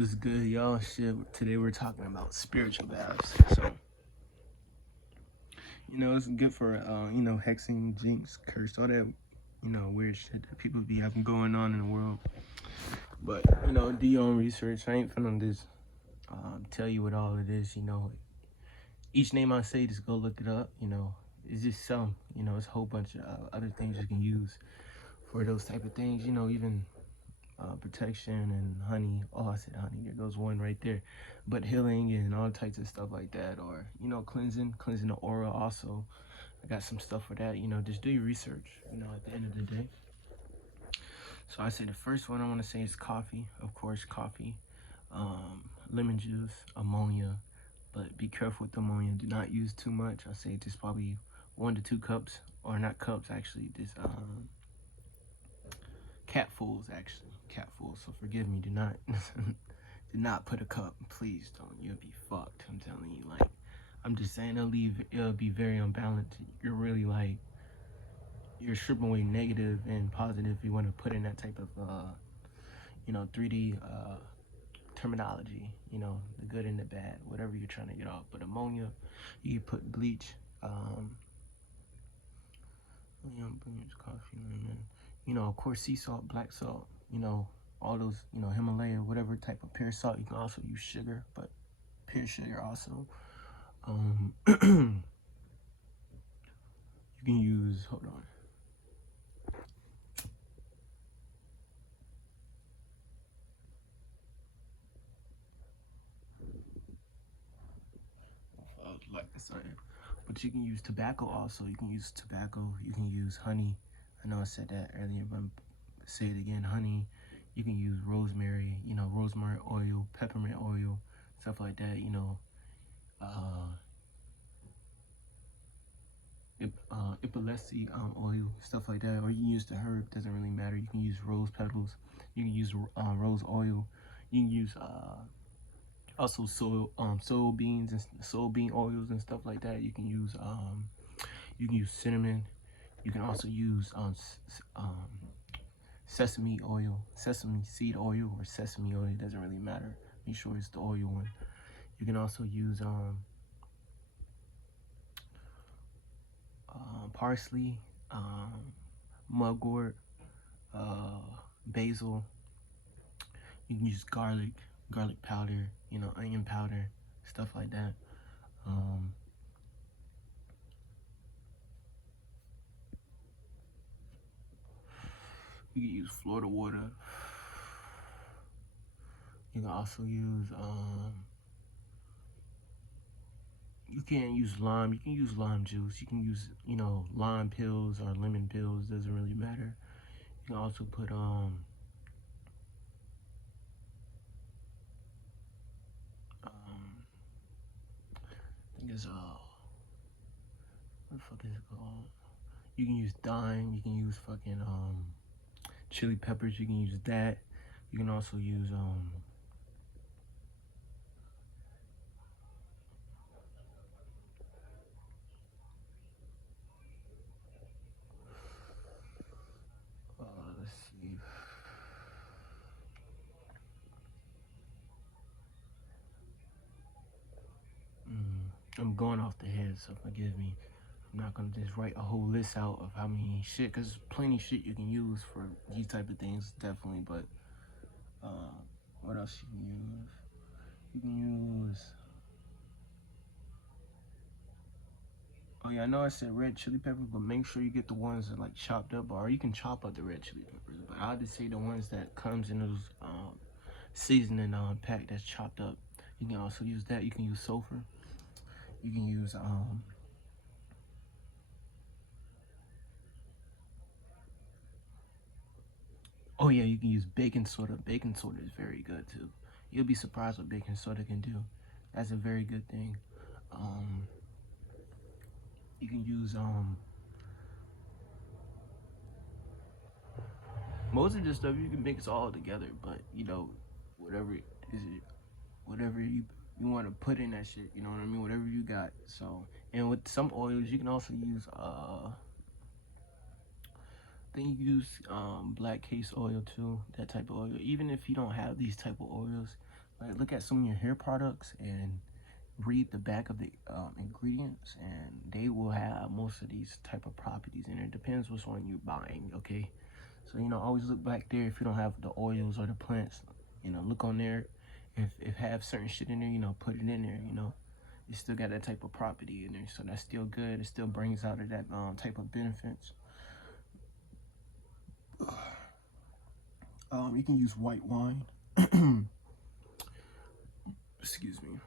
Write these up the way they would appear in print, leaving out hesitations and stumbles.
What's good, y'all? Shit, today we're talking about spiritual baths. So, it's good for, hexing, jinx, curse, all that, weird shit that people be having going on in the world. But, do your own research. I ain't finna just tell you what all it is, Each name I say, just go look it up, It's just some, it's a whole bunch of other things you can use for those type of things, even protection and honey. Oh, I said honey. There goes one right there. But healing and all types of stuff like that, or cleansing the aura. Also, I got some stuff for that. Just do your research. At the end of the day. So I say the first one I want to say is coffee. Of course, coffee, lemon juice, ammonia. But be careful with the ammonia. Do not use too much. I say just probably 1 to 2 cups, or not cups actually. Just catfuls actually. Catfuls. So forgive me. Do not do not put a cup. Please don't. You'll be fucked. I'm telling you. Like, I'm just saying it'll be very unbalanced. You're really like you're stripping away negative and positive if you want to put in that type of 3D terminology, the good and the bad, whatever you're trying to get off. But ammonia, you can put bleach, coffee, lemon, of course, sea salt, black salt, all those, Himalaya, whatever type of pure salt. You can also use sugar, but pure sugar also. You can use, hold on. Like I said, but you can use tobacco also. You can use tobacco. You can use honey. I know I said that earlier, but I'm say it again. Honey. You can use rosemary. Rosemary oil, peppermint oil, stuff like that. Epilepsy oil, stuff like that. Or you can use the herb. Doesn't really matter. You can use rose petals. You can use rose oil. You can use also soy beans and soybean oils and stuff like that. You can use cinnamon. You can also use sesame oil, sesame seed oil, or sesame oil. It doesn't really matter. Make sure it's the oil one. You can also use parsley, mugwort, basil. You can use garlic powder, onion powder, stuff like that. You can use Florida water. You can also use you can't use lime. You can use lime juice. You can use lime pills or lemon pills. Doesn't really matter. You can also put I think it's what the fuck is it called? You can use thyme. You can use fucking chili peppers. You can use that. You can also use let's see. I'm going off the head, so forgive me. I'm not gonna just write a whole list out of how many shit, cause plenty shit you can use for these type of things, definitely. But what else you can use? You can use. Oh yeah, I know I said red chili peppers, but make sure you get the ones that like chopped up, or you can chop up the red chili peppers. But I'll just say the ones that comes in those seasoning pack that's chopped up. You can also use that. You can use sulfur. You can use oh yeah, you can use baking soda. Baking soda is very good too. You'll be surprised what baking soda can do. That's a very good thing. You can use most of this stuff you can mix all together, but whatever is it, whatever you want to put in that shit, you know what I mean? Whatever you got. So, and with some oils, you can also use then you use black case oil too, that type of oil. Even if you don't have these type of oils, Like, look at some of your hair products and read the back of the ingredients, and they will have most of these type of properties in it. Depends which one you're buying, okay? So, always look back there if you don't have the oils or the plants. Look on there. If have certain shit in there, put it in there, You still got that type of property in there, so that's still good. It still brings out of that type of benefits. You can use white wine. Excuse me.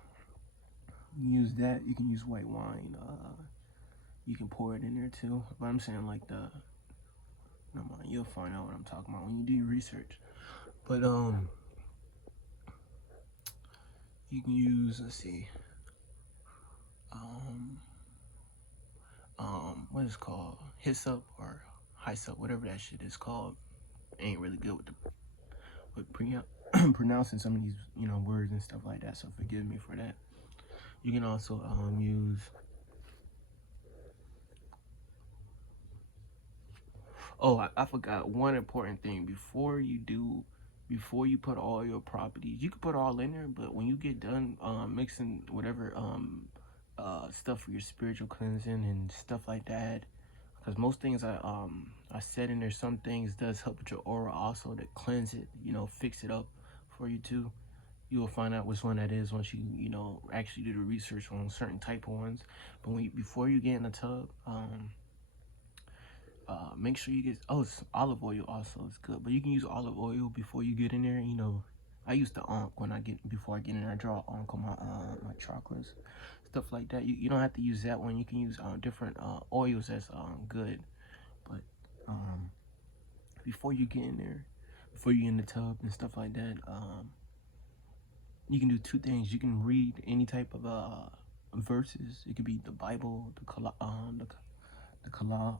You can use that. You can use white wine. You can pour it in there too. But I'm saying like no mind, you'll find out what I'm talking about when you do your research. But you can use, let's see, what is it called? Hyssop or hyssop, whatever that shit is called. I ain't really good with pronouncing some of these, words and stuff like that. So forgive me for that. You can also use. Oh, I forgot one important thing. Before you put all your properties, you can put all in there, but when you get done mixing whatever stuff for your spiritual cleansing and stuff like that, because most things I said in there, some things does help with your aura also to cleanse it, fix it up for you too. You will find out which one that is once you actually do the research on certain type of ones. But before you get in the tub, make sure you get olive oil also is good, but you can use olive oil before you get in there. I use the before I get in there. I draw on my chakras, stuff like that. You don't have to use that one. You can use different oils that's good, but before you get in there, before you get in the tub and stuff like that, you can do two things. You can read any type of verses. It could be the Bible, the Kala,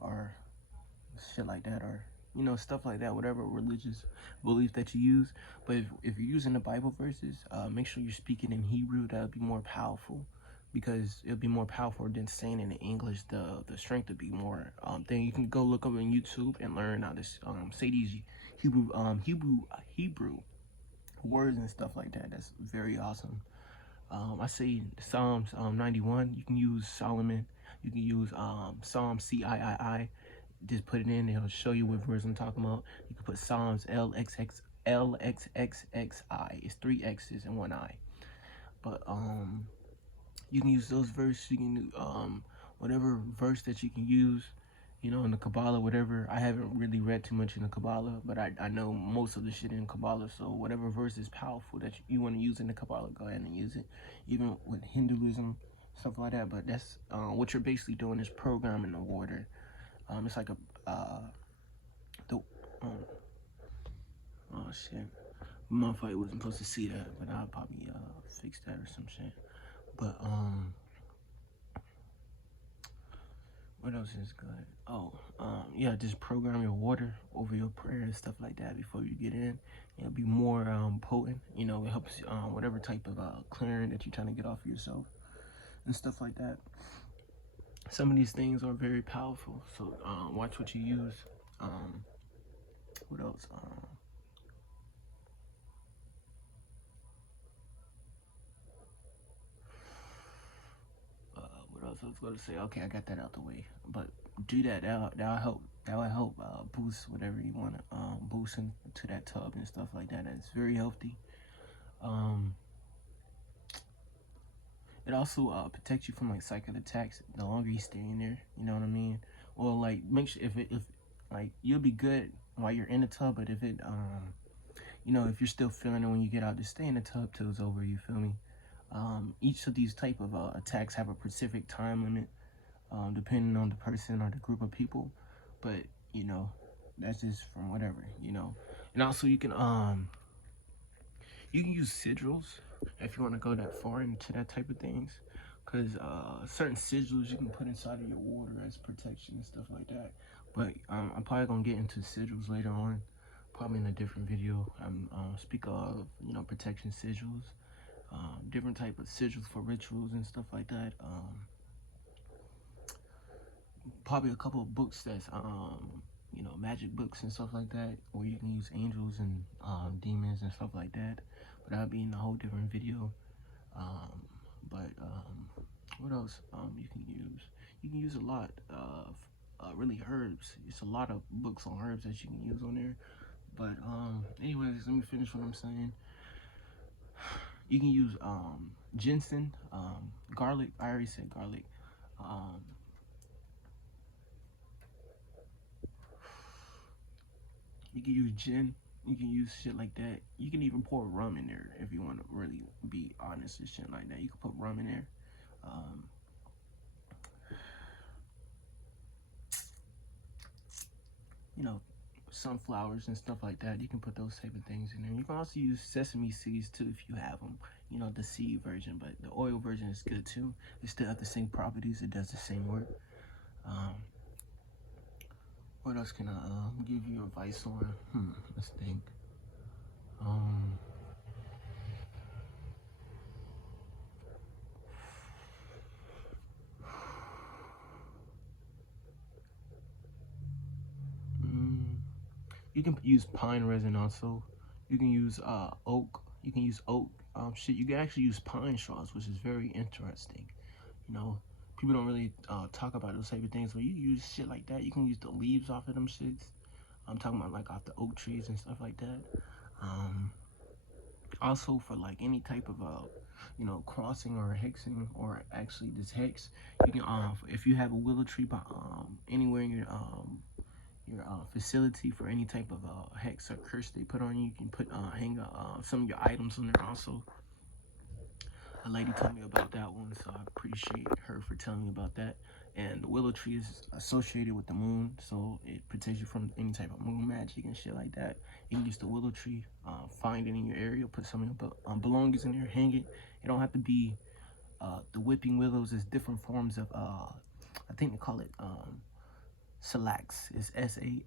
or shit like that, or stuff like that, whatever religious belief that you use. But if you're using the Bible verses, make sure you're speaking in Hebrew. That would be more powerful, because it'll be more powerful than saying in English. The strength would be more. Then you can go look up on YouTube and learn how to say these Hebrew words and stuff like that. That's very awesome. I say Psalms 91. You can use Solomon. You can use Psalm CIII. Just put it in, it'll show you what verse I'm talking about. You can put Psalms LXXXI. It's 3 X's and 1 I. But you can use those verses. You can do whatever verse that you can use, in the Kabbalah, whatever. I haven't really read too much in the Kabbalah, but I know most of the shit in Kabbalah. So whatever verse is powerful that you want to use in the Kabbalah, go ahead and use it. Even with Hinduism, stuff like that. But that's what you're basically doing is programming the water. It's like oh shit, motherfucker wasn't supposed to see that, but I'll probably fix that or some shit. But what else is good? Yeah, just program your water over your prayer and stuff like that before you get in. It'll be more potent. It helps whatever type of clearing that you're trying to get off of yourself and stuff like that. Some of these things are very powerful, so watch what you use. What else? What else I was going to say? Okay, I got that out the way. But do that. That'll help. That will help boost whatever you want to boost into that tub and stuff like that. And it's very healthy. It also protects you from like psychic attacks the longer you stay in there. You know what I mean? Or like make sure if like you'll be good while you're in the tub, but if it if you're still feeling it when you get out, just stay in the tub till it's over. You feel me? Each of these type of attacks have a specific time limit, depending on the person or the group of people. But that's just from whatever. And also you can use sigils if you want to go that far into that type of things, because certain sigils you can put inside of your water as protection and stuff like that. But I'm probably gonna get into sigils later on, probably in a different video. I'm speak of protection sigils, different type of sigils for rituals and stuff like that. Probably a couple of books that's magic books and stuff like that, where you can use angels and demons and stuff like that. but that'll be in a whole different video. But what else you can use? You can use a lot of really herbs. It's a lot of books on herbs that you can use on there. But anyways, let me finish what I'm saying. You can use ginseng, garlic. I already said garlic. Um, you can use gin. You can use shit like that. You can even pour rum in there if you want to really be honest and shit like that. You can put rum in there. Um, you know, sunflowers and stuff like that. You can put those type of things in there. You can also use sesame seeds too if you have them. You know, the seed version, but the oil version is good too. It still has the same properties. It does the same work. Um, what else can I give you advice on? Let's think. Um, you can use pine resin also. You can use oak. You can use oak. Shit, you can actually use pine straws, which is very interesting. You know, people don't really talk about those type of things, but you use shit like that. You can use the leaves off of them shits. I'm talking about like off the oak trees and stuff like that. Also for like any type of you know, crossing or hexing, or actually this hex, you can if you have a willow tree by anywhere in your facility for any type of hex or curse they put on you, you can put hang some of your items on there also. A lady told me about that one, so I appreciate her for telling me about that. And the willow tree is associated with the moon, so it protects you from any type of moon magic and shit like that. You can use the willow tree, find it in your area, put some of your belongings in there, hang it. It don't have to be the whipping willows. Is different forms of I think they call it Salix. It's Salix,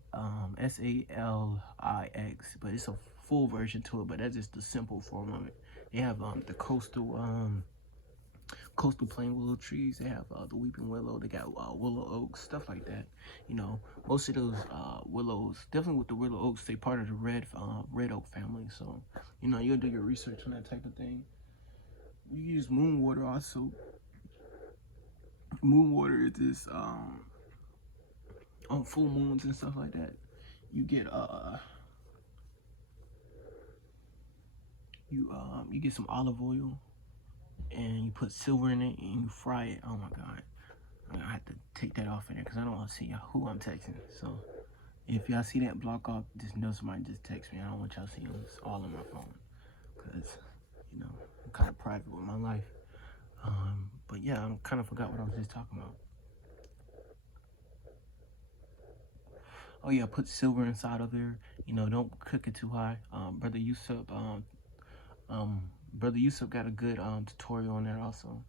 but it's a full version to it. But that's just the simple form of it. They have the coastal plain willow trees. They have the weeping willow. They got willow oaks, stuff like that. You know, most of those willows, definitely with the willow oaks, they part of the red oak family. So, you know, you'll do your research on that type of thing. You use moon water also. Moon water is this on full moons and stuff like that. You get you get some olive oil and you put silver in it and you fry it. Oh my god, I have to take that off in there because I don't want to see who I'm texting. So if y'all see that block off, just know somebody just text me. I don't want y'all seeing this all on my phone because, you know, I'm kind of private with my life. But yeah, I kind of forgot what I was just talking about. Oh yeah, put silver inside of there. You know, don't cook it too high. Brother Yusuf got a good tutorial on that also.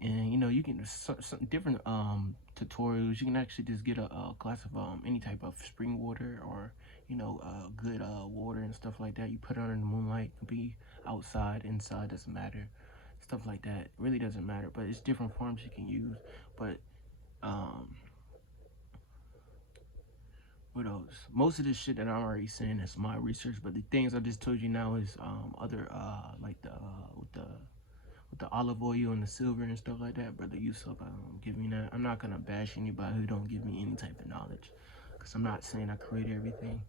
And you know, you can some different tutorials. You can actually just get a glass of any type of spring water, or you know, good water and stuff like that. You put it under the moonlight. It could be outside, inside, doesn't matter. Stuff like that really doesn't matter. But it's different forms you can use. But what else? Most of this shit that I'm already saying is my research, but the things I just told you now is other like the with the olive oil and the silver and stuff like that. Brother Yusuf, give me that. I'm not gonna bash anybody who don't give me any type of knowledge, because I'm not saying I create everything,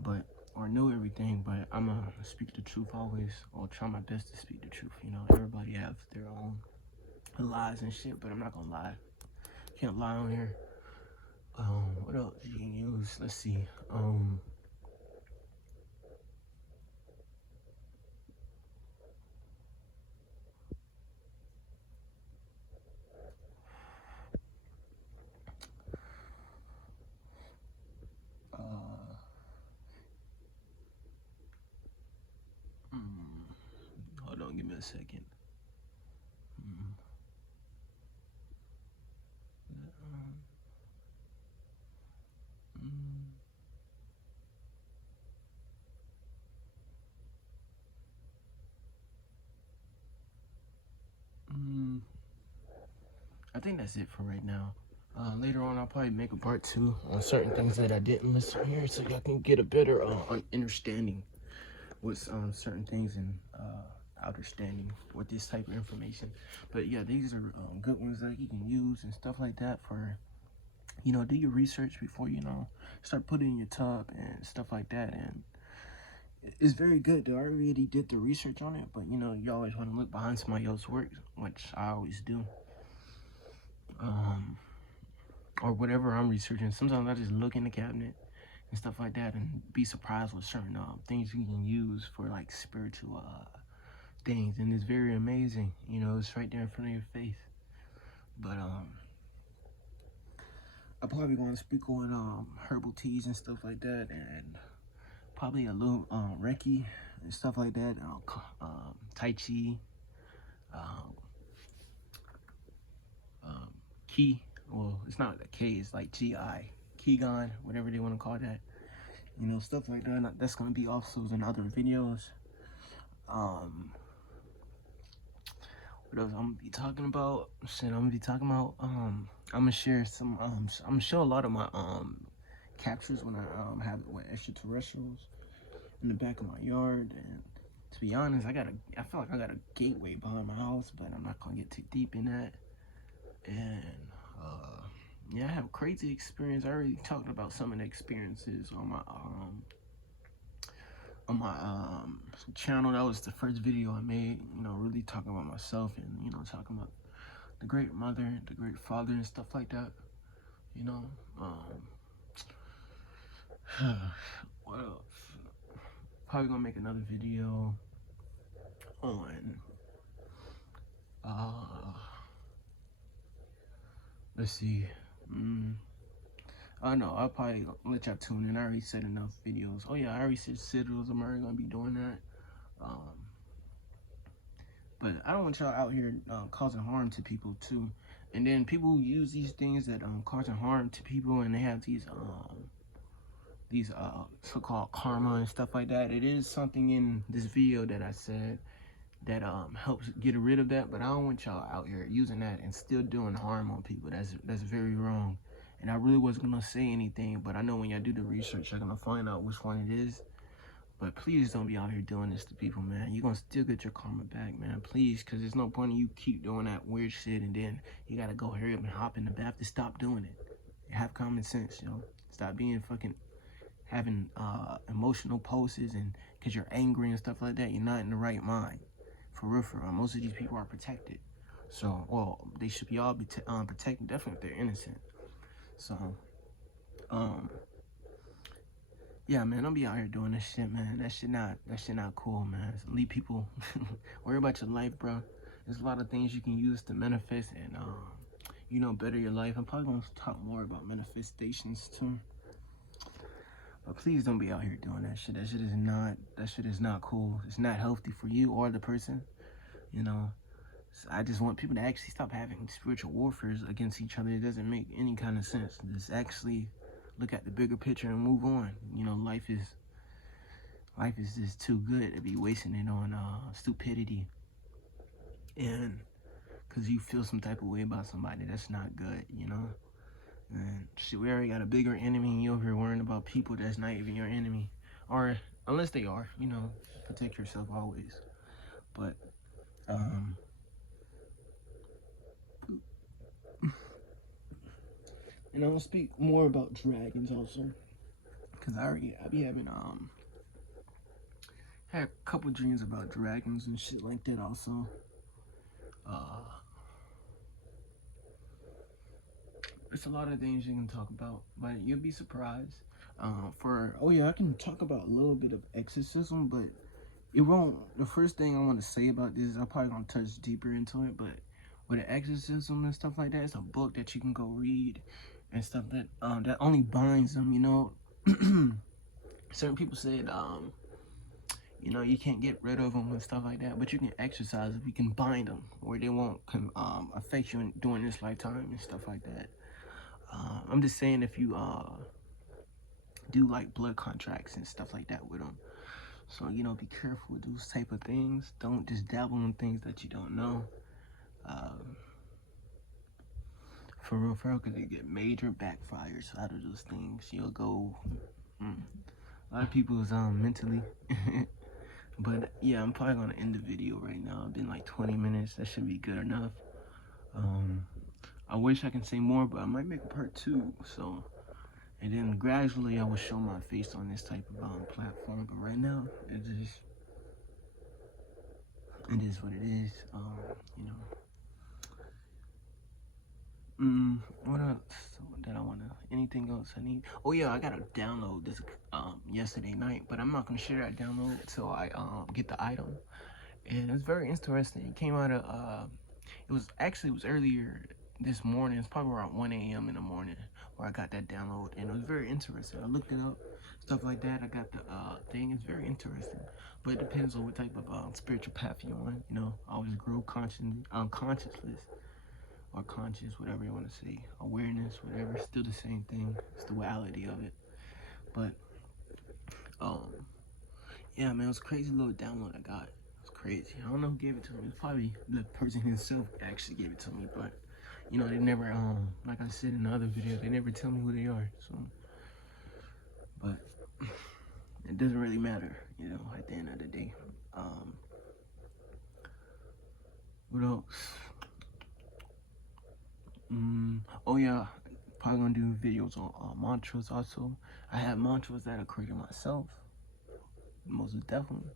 but or know everything, but I'm gonna speak the truth always, or try my best to speak the truth. You know, everybody has their own lies and shit, but I'm not gonna lie. Can't lie on here. What else you can use? Let's see. Hold on, give me a second. I think that's it for right now. Later on, I'll probably make a part 2 on certain things that I didn't list here, so y'all can get a better understanding. with certain things and understanding with this type of information. But yeah, these are good ones that you can use and stuff like that for, do your research before, start putting in your tub and stuff like that. And it's very good though. I already did the research on it, but you always want to look behind somebody else's work, which I always do. Or whatever I'm researching. Sometimes I just look in the cabinet and stuff like that and be surprised with certain things you can use for like spiritual things, and it's very amazing. It's right there in front of your face. But I probably want to speak on herbal teas and stuff like that, and probably a little Reiki and stuff like that, Tai Chi, Ki. Well, it's not a K, it's like G-I, Qigong, whatever they want to call that. Stuff like that. That's going to be also in other videos. What else I'm gonna be talking about? I'm gonna be talking about I'm gonna share some I'm gonna show a lot of my captures when I have it with extraterrestrials in the back of my yard. And to be honest, I feel like I got a gateway behind my house, but I'm not gonna get too deep in that. And yeah, I have a crazy experience. I already talked about some of the experiences on my channel. That was the first video I made, really talking about myself and talking about the great mother, the great father, and stuff like that. What else? Probably gonna make another video on let's see. I know I'll probably let y'all tune in. I already said enough videos. Oh yeah, I already said sigils. I'm already gonna be doing that. But I don't want y'all out here causing harm to people too. And then people who use these things that causing harm to people, and they have these so-called karma and stuff like that. It is something in this video that I said that helps get rid of that, but I don't want y'all out here using that and still doing harm on people. That's very wrong. And I really wasn't gonna say anything, but I know when y'all do the research, you're gonna find out which one it is. But please don't be out here doing this to people, man. You're gonna still get your karma back, man. Please, because there's no point in you keep doing that weird shit and then you gotta go hurry up and hop in the bath to stop doing it. Have common sense, Stop being fucking having emotional poses, and because you're angry and stuff like that, you're not in the right mind. For real, for real. Most of these people are protected. So, well, they should be all be protected, definitely if they're innocent. So, yeah, man, don't be out here doing this shit, man. That shit not cool, man. Leave people worry about your life, bro. There's a lot of things you can use to manifest and better your life. I'm probably gonna talk more about manifestations too. But please don't be out here doing that shit. That shit is not cool. It's not healthy for you or the person. So I just want people to actually stop having spiritual warfare against each other. It doesn't make any kind of sense. Just actually look at the bigger picture and move on. Life is just too good to be wasting it on stupidity. And because you feel some type of way about somebody, that's not good, And shit, we already got a bigger enemy, and you over here worrying about people that's not even your enemy. Or, unless they are, protect yourself always. But, and I'm gonna speak more about dragons also. Because I be having, had a couple dreams about dragons and shit like that also. It's a lot of things you can talk about, but you'll be surprised. I can talk about a little bit of exorcism, but it won't. The first thing I want to say about this, I'm probably gonna touch deeper into it, but with the exorcism and stuff like that, it's a book that you can go read and stuff that only binds them. Certain people said you can't get rid of them and stuff like that, but you can exercise if you can bind them where they won't affect you during this lifetime and stuff like that. I'm just saying, if you do like blood contracts and stuff like that with them, so be careful with those type of things. Don't just dabble in things that you don't know. For real, because you get major backfires out of those things. You'll go. A lot of people is mentally But yeah, I'm probably gonna end the video right now. It's been like 20 minutes. That should be good enough. I wish I can say more, but I might make a part 2. So, and then gradually I will show my face on this type of platform. But right now, it is what it is. You know. What else that I wanna? Anything else I need? Oh yeah, I gotta download this yesterday night, but I'm not gonna share that download until I get the item. And it's very interesting. It came out of it was earlier this morning. It's probably around 1 a.m. in the morning where I got that download, and it was very interesting. I looked it up, stuff like that. I got the thing. It's very interesting, but it depends on what type of spiritual path you're on. You know, I always grow consciousness or conscious, whatever you want to say, awareness, whatever. It's still the same thing. It's the duality of it. But yeah, man, it was a crazy little download I got. It was crazy. I don't know who gave it to me. It's probably the person himself actually gave it to me, but you know, they never like I said in the other video, they never tell me who they are. So, but it doesn't really matter, you know, at the end of the day. What else? Oh yeah, probably gonna do videos on mantras also. I have mantras that I created myself, most definitely.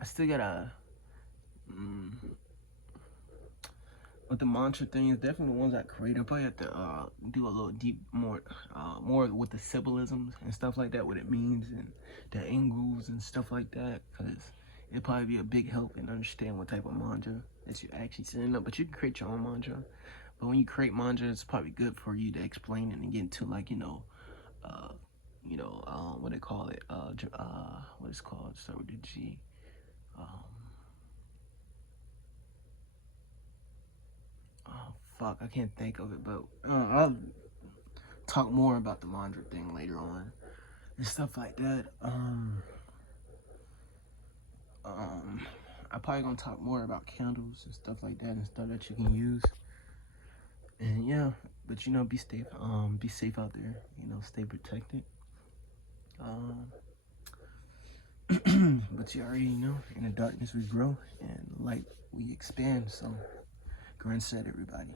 I still gotta with the mantra thing, is definitely the ones I created. I probably have to do a little more with the symbolisms and stuff like that, what it means and the angles and stuff like that, because it'd probably be a big help in understand what type of mantra that you're actually setting up. But you can create your own mantra. But when you create mantra, it's probably good for you to explain it and get into, like, what they call it, what it's called, start with the G. Oh fuck, I can't think of it, but I'll talk more about the mantra thing later on and stuff like that. I'm probably gonna talk more about candles and stuff like that and stuff that you can use. And yeah, but you know, be safe out there. You know, stay protected. But you already know, in the darkness we grow, and light we expand. So, grand set, everybody.